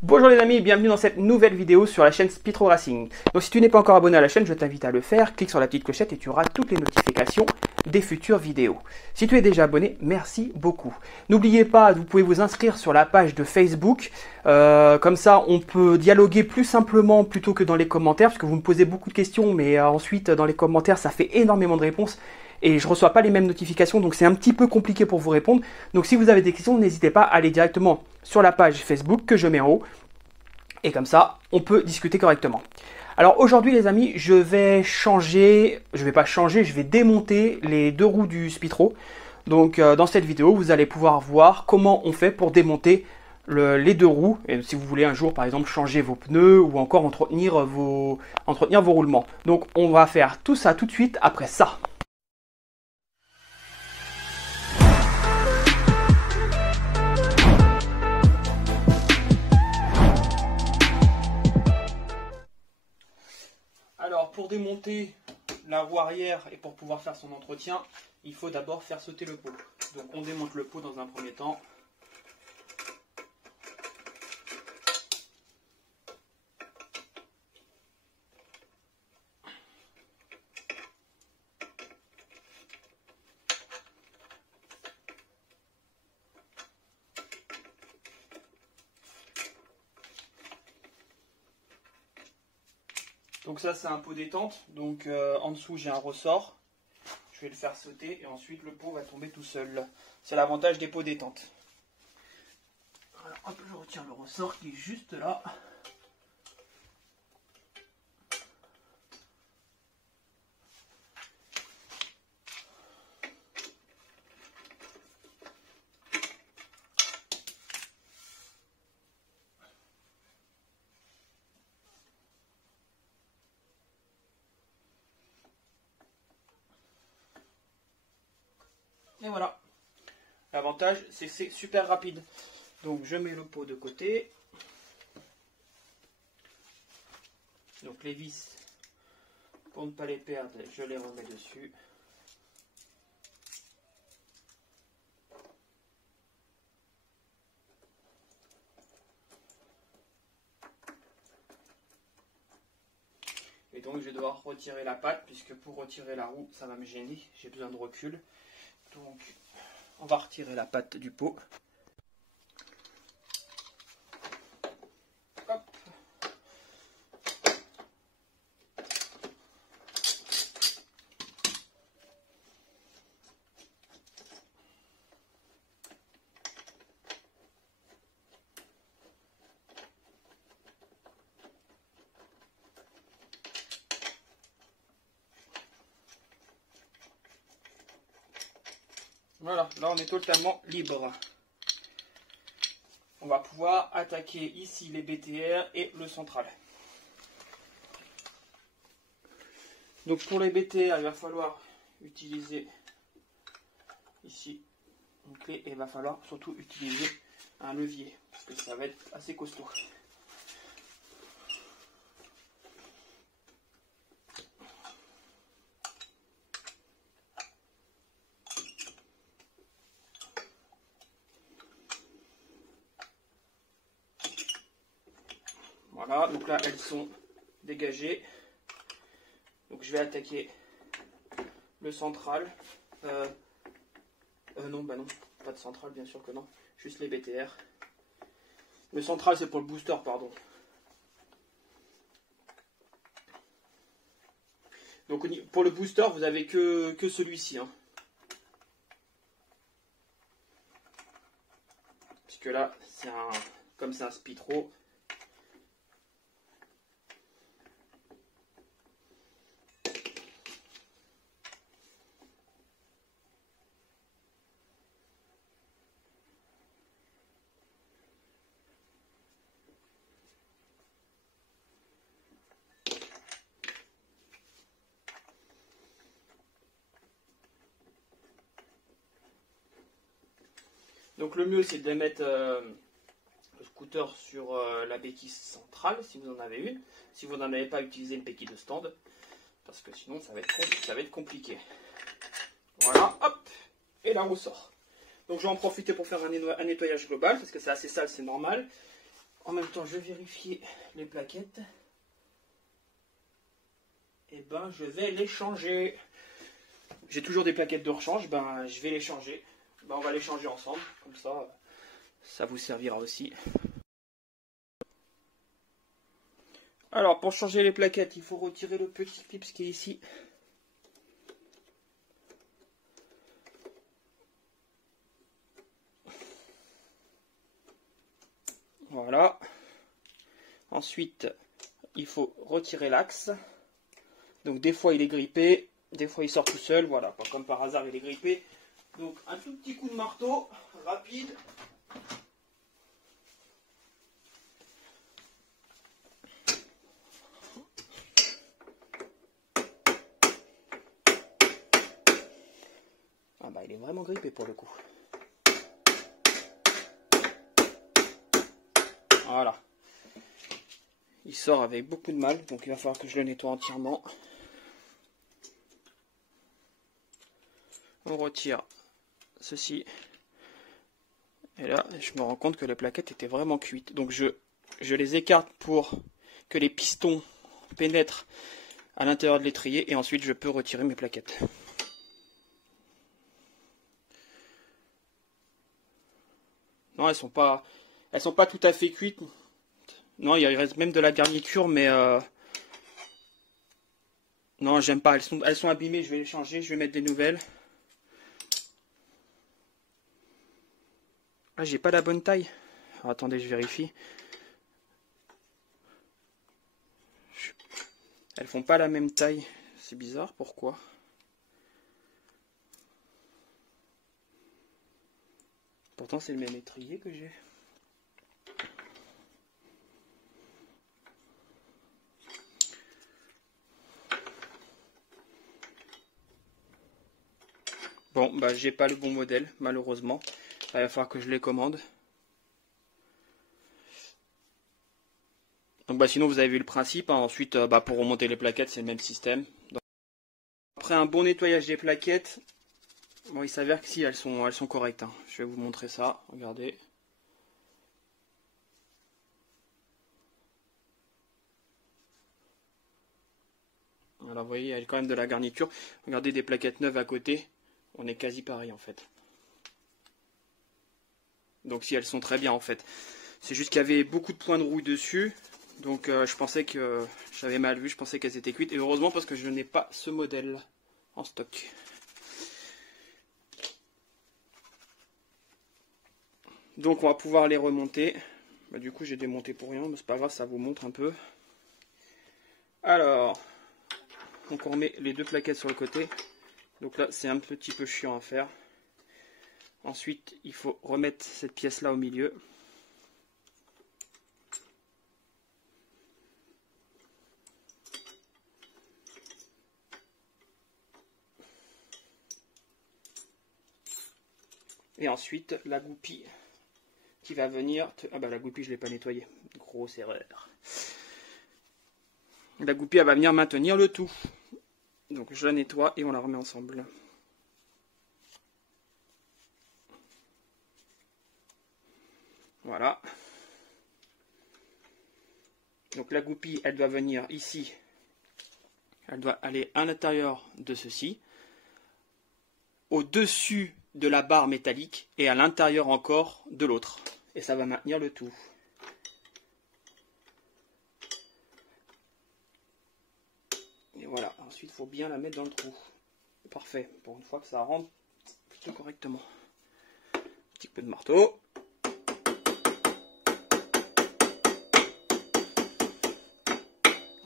Bonjour les amis, bienvenue dans cette nouvelle vidéo sur la chaîne Spitro Racing. Donc si tu n'es pas encore abonné à la chaîne, je t'invite à le faire, clique sur la petite clochette et tu auras toutes les notifications des futures vidéos. Si tu es déjà abonné, merci beaucoup. N'oubliez pas, vous pouvez vous inscrire sur la page de Facebook, comme ça on peut dialoguer plus simplement plutôt que dans les commentaires, parce que vous me posez beaucoup de questions, mais ensuite dans les commentaires ça fait énormément de réponses. Et je ne reçois pas les mêmes notifications, donc c'est un petit peu compliqué pour vous répondre. Donc si vous avez des questions, n'hésitez pas à aller directement sur la page Facebook que je mets en haut. Et comme ça, on peut discuter correctement. Alors aujourd'hui les amis, je vais démonter les deux roues du Spitro. Donc dans cette vidéo, vous allez pouvoir voir comment on fait pour démonter les deux roues. Et si vous voulez un jour par exemple changer vos pneus ou encore entretenir vos roulements. Donc on va faire tout ça tout de suite après ça. Alors pour démonter la roue arrière et pour pouvoir faire son entretien, il faut d'abord faire sauter le pot. Donc on démonte le pot dans un premier temps. Donc ça c'est un pot détente, donc en dessous j'ai un ressort, je vais le faire sauter et ensuite le pot va tomber tout seul. C'est l'avantage des pots détente. Alors hop, je retire le ressort qui est juste là. Et voilà. L'avantage, c'est que c'est super rapide. Donc je mets le pot de côté. Donc les vis, pour ne pas les perdre, je les remets dessus. Et donc je vais devoir retirer la patte, puisque pour retirer la roue, ça va me gêner. J'ai besoin de recul. Donc on va retirer la patte du pot. Hop. Voilà, là on est totalement libre. On va pouvoir attaquer ici les BTR et le central. Donc pour les BTR, il va falloir utiliser ici une clé et il va falloir surtout utiliser un levier parce que ça va être assez costaud. Voilà, donc là elles sont dégagées. Donc je vais attaquer le central. Non, bah non, pas de central, bien sûr que non. Juste les BTR. Le central c'est pour le booster, pardon. Donc pour le booster, vous avez que celui-ci. Hein. Puisque là, comme c'est un Spitro. Donc le mieux c'est de mettre le scooter sur la béquille centrale si vous en avez une. Si vous n'en avez pas, utilisez une béquille de stand. Parce que sinon ça va être compliqué. Voilà, hop, et la roue sort. Donc je vais en profiter pour faire un nettoyage global, parce que c'est assez sale, c'est normal. en même temps, je vais vérifier les plaquettes. Et ben, je vais les changer. J'ai toujours des plaquettes de rechange, ben, je vais les changer. Ben, on va les changer ensemble, comme ça vous servira aussi. Alors, pour changer les plaquettes, il faut retirer le petit clip qui est ici. Voilà. Ensuite, il faut retirer l'axe. Donc des fois il est grippé, des fois il sort tout seul, voilà, pas comme par hasard il est grippé. Donc un tout petit coup de marteau, rapide. Ah bah il est vraiment grippé pour le coup. Voilà. Il sort avec beaucoup de mal, donc il va falloir que je le nettoie entièrement. On retire ceci. Et là, je me rends compte que les plaquettes étaient vraiment cuites. Donc je les écarte pour que les pistons pénètrent à l'intérieur de l'étrier. Et ensuite, je peux retirer mes plaquettes. Non, elles sont pas tout à fait cuites. Non, il reste même de la garniture, mais non, j'aime pas. Elles sont abîmées. Je vais les changer. Je vais mettre des nouvelles. Là, j'ai pas la bonne taille. Alors, attendez, je vérifie. Elles font pas la même taille. C'est bizarre. Pourquoi? Pourtant, c'est le même étrier que j'ai. Bon, bah j'ai pas le bon modèle, malheureusement. Il va falloir que je les commande. Donc bah sinon vous avez vu le principe. Hein. Ensuite, bah, pour remonter les plaquettes, c'est le même système. Donc, après un bon nettoyage des plaquettes, bon, il s'avère que si elles sont correctes. Hein. Je vais vous montrer ça. Regardez. Alors vous voyez, il y a quand même de la garniture. Regardez des plaquettes neuves à côté. On est quasi pareil en fait. Donc si elles sont très bien en fait. C'est juste qu'il y avait beaucoup de points de rouille dessus. Donc je pensais que j'avais mal vu. Je pensais qu'elles étaient cuites. Et heureusement parce que je n'ai pas ce modèle en stock. Donc on va pouvoir les remonter. Bah, du coup j'ai démonté pour rien. Mais c'est pas grave, ça vous montre un peu. Alors, donc on remet les deux plaquettes sur le côté. Donc là, c'est un petit peu chiant à faire. Ensuite, il faut remettre cette pièce-là au milieu. Et ensuite, la goupille qui va venir... Ah bah la goupille, je ne l'ai pas nettoyée. Grosse erreur. La goupille, elle va venir maintenir le tout. Donc je la nettoie et on la remet ensemble. Voilà. Donc la goupille, elle doit venir ici. Elle doit aller à l'intérieur de ceci. Au-dessus de la barre métallique et à l'intérieur encore de l'autre. Et ça va maintenir le tout. Et voilà. Ensuite, il faut bien la mettre dans le trou. Parfait. Pour une fois que ça rentre plutôt correctement. Un petit peu de marteau.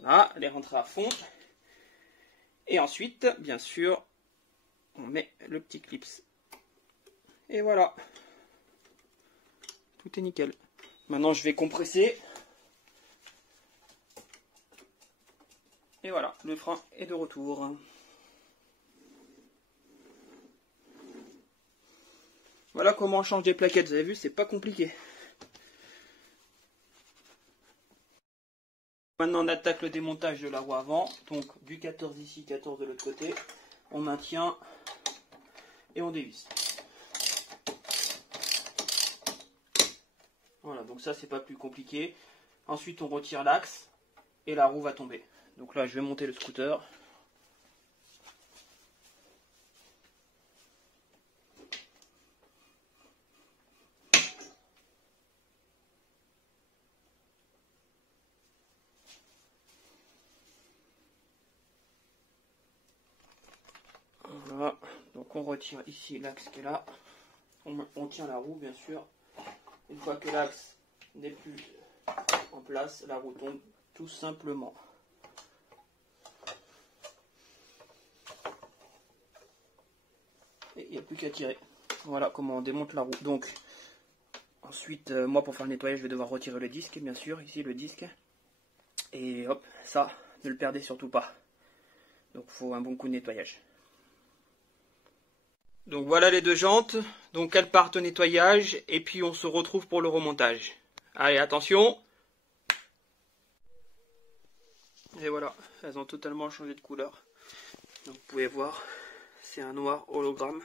Voilà, elle est rentrée à fond. Et ensuite, bien sûr, on met le petit clips. Et voilà. Tout est nickel. Maintenant, je vais compresser. Et voilà, le frein est de retour. Voilà comment on change des plaquettes. Vous avez vu, c'est pas compliqué. Maintenant, on attaque le démontage de la roue avant. Donc, du 14 ici, 14 de l'autre côté. On maintient et on dévisse. Voilà, donc ça c'est pas plus compliqué. Ensuite on retire l'axe et la roue va tomber. Donc là je vais monter le scooter. Voilà, donc on retire ici l'axe qui est là. On tient la roue bien sûr. Une fois que l'axe n'est plus en place, la roue tombe tout simplement. Et il n'y a plus qu'à tirer. Voilà comment on démonte la roue. Donc ensuite, moi pour faire le nettoyage, je vais devoir retirer le disque, bien sûr, ici le disque. Et hop, ça, ne le perdez surtout pas. Donc il faut un bon coup de nettoyage. Donc voilà les deux jantes, donc elles partent au nettoyage et puis on se retrouve pour le remontage. Allez, attention! Et voilà, elles ont totalement changé de couleur. Donc vous pouvez voir, c'est un noir hologramme.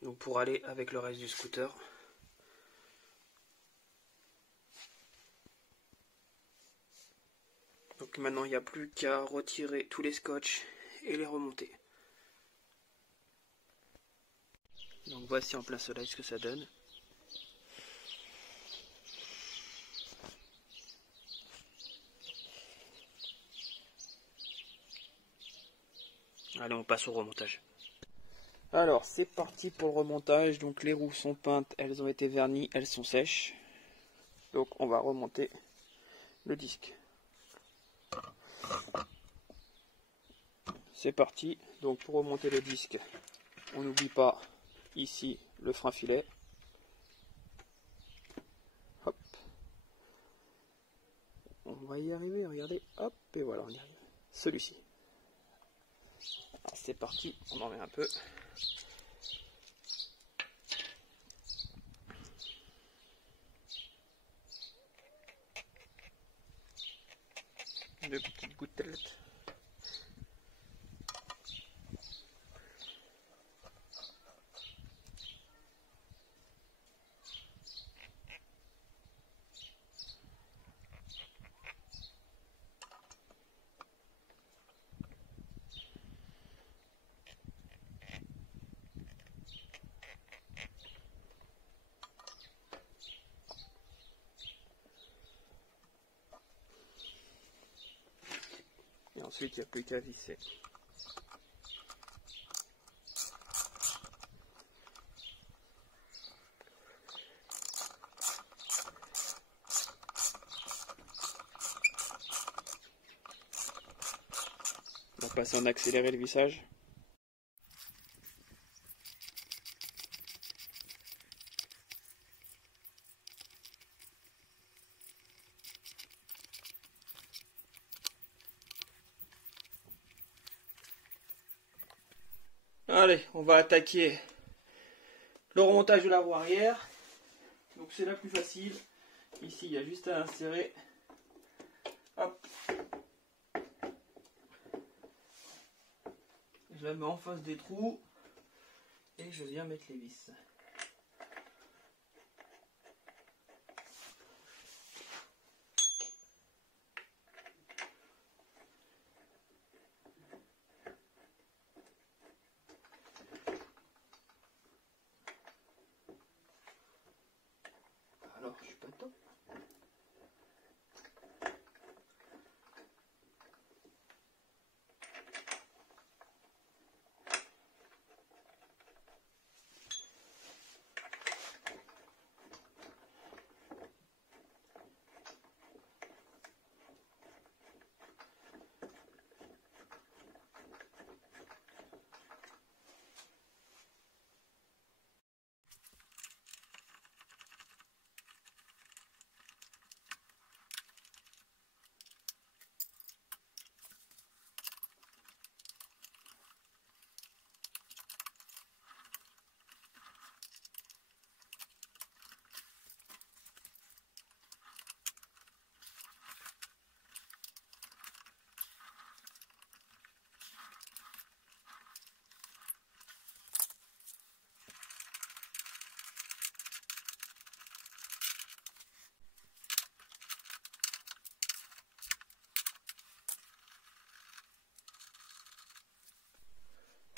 Donc pour aller avec le reste du scooter. Donc maintenant il n'y a plus qu'à retirer tous les scotch et les remonter. Donc voici en plein soleil ce que ça donne. Allez, on passe au remontage. Alors c'est parti pour le remontage. Donc les roues sont peintes, elles ont été vernies, elles sont sèches. Donc on va remonter le disque. C'est parti. Donc pour remonter le disque, on n'oublie pas ici le frein filet. Hop. On va y arriver, regardez. Hop, et voilà, on y arrive. Celui-ci. C'est parti, on en met un peu. Deux petites gouttelettes. Et ensuite, il n'y a plus qu'à visser. On va passer en accéléré le vissage. Allez, on va attaquer le remontage de la roue arrière. Donc c'est la plus facile. Ici, il y a juste à insérer. Hop. Je la mets en face des trous et je viens mettre les vis. Alors, je suis pas top.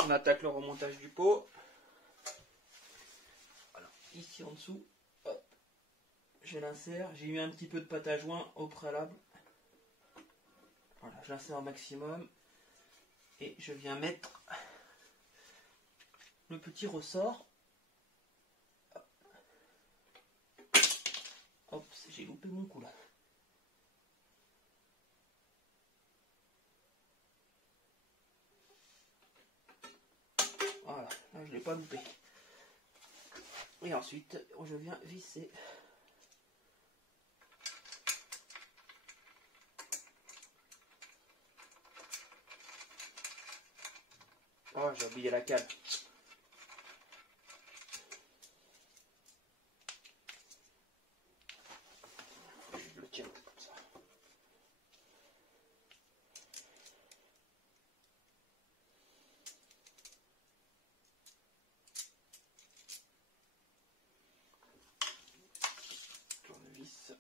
On attaque le remontage du pot. Voilà, ici en dessous, hop, je l'insère. J'ai mis un petit peu de pâte à joint au préalable. Voilà, je l'insère au maximum. Et je viens mettre le petit ressort. Hop, j'ai loupé mon coup là. Voilà, là je ne l'ai pas loupé. Et ensuite, je viens visser. Oh, j'ai oublié la cale. Je le tiens comme ça. Tournevis.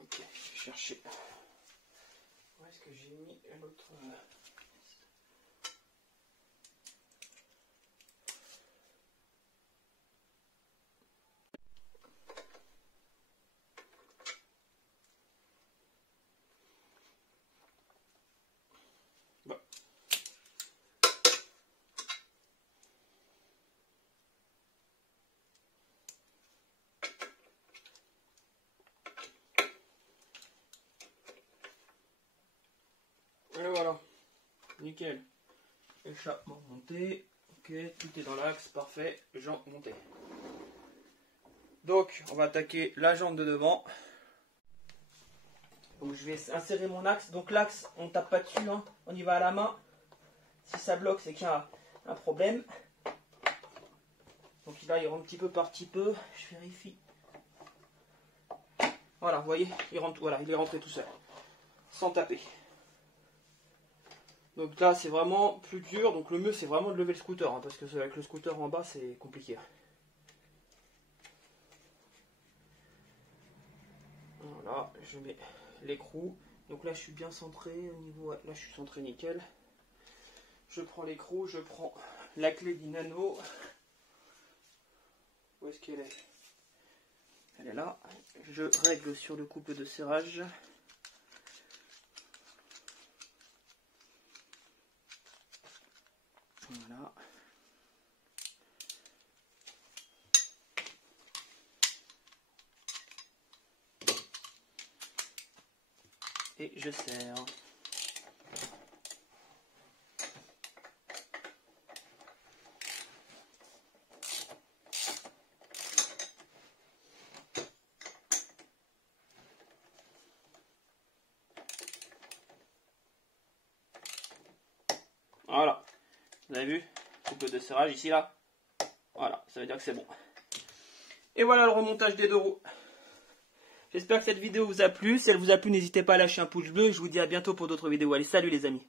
Ok, je vais chercher. Où est-ce que j'ai mis l'autre... Bon. Et voilà, nickel. Échappement monté. Ok, tout est dans l'axe, parfait. Jambe montée. Donc, on va attaquer la jambe de devant. Donc, je vais insérer mon axe. Donc, l'axe, on ne tape pas dessus, hein. On y va à la main. Si ça bloque, c'est qu'il y a un problème. Donc, là, il rentre petit peu par petit peu. Je vérifie. Voilà, vous voyez, il rentre, voilà, il est rentré tout seul, sans taper. Donc là, c'est vraiment plus dur. Donc le mieux, c'est vraiment de lever le scooter, hein, parce que avec le scooter en bas, c'est compliqué. Voilà, je mets l'écrou. Donc là, je suis bien centré au niveau. Là, je suis centré nickel. Je prends l'écrou, je prends la clé d'Inano. Où est-ce qu'elle est? Elle est là. Je règle sur le couple de serrage. Voilà. Et je serre. Voilà. Vous avez vu? Couple de serrage ici là. Voilà, ça veut dire que c'est bon. Et voilà le remontage des deux roues. J'espère que cette vidéo vous a plu. Si elle vous a plu, n'hésitez pas à lâcher un pouce bleu. Je vous dis à bientôt pour d'autres vidéos. Allez, salut les amis.